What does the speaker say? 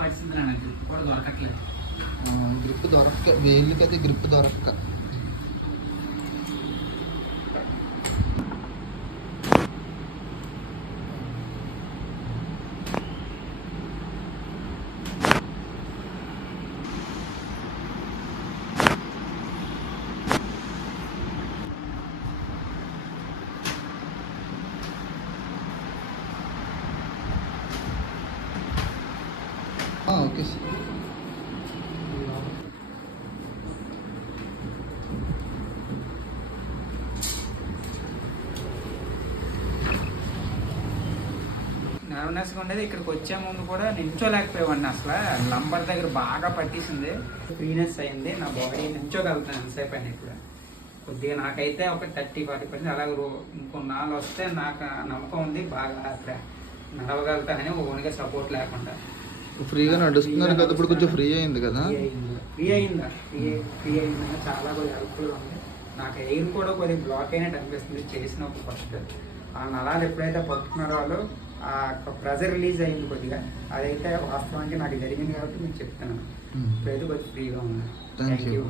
పరిస్థితి నాకు గ్రిప్ కూడా దొరకట్లేదు. గ్రిప్ దొరక్క, వేళ్ళకైతే గ్రిప్ దొరక్క. Okay sir. నర్వనెస్గా ఉండేది. ఇక్కడికి వచ్చే ముందు కూడా నిల్చోలేకపోయేవాడిని. అసలు లంబర్ దగ్గర బాగా పట్టేసింది, ఫ్రీనెస్ అయింది. నా బాడీ నిల్చోగలుగుతాను ఎంతసేపు అయినా. ఇప్పుడు కొద్దిగా నాకైతే ఒక 30-40% అలాగే ఇంకొన్నాళ్ళు వస్తే నాకు నమ్మకం ఉంది బాగా నడవగలుగుతానని, ఓన్గా సపోర్ట్ లేకుండా. ఫ్రీగా నడుస్తున్నారు కదా ఇప్పుడు, కొంచెం ఫ్రీ అయింది కదా. ఫ్రీ అయిందా? ఫ్రీ అయిందా, చాలా కొద్దిగా హెల్ప్ఫుల్గా ఉంది. నాకు ఎయిర్ కూడా కొద్దిగా బ్లాక్ అయినట్టు అనిపిస్తుంది చేసిన ఒక ఫస్ట్. ఆ నలాలు ఎప్పుడైతే పట్టుకున్నారో వాళ్ళు, ఆ ప్రెజర్ రిలీజ్ అయింది కొద్దిగా. అదైతే వాస్తవానికి నాకు జరిగింది కాబట్టి నేను చెప్తున్నాను. ఇప్పుడైతే కొద్దిగా ఫ్రీగా ఉంది. Thank you.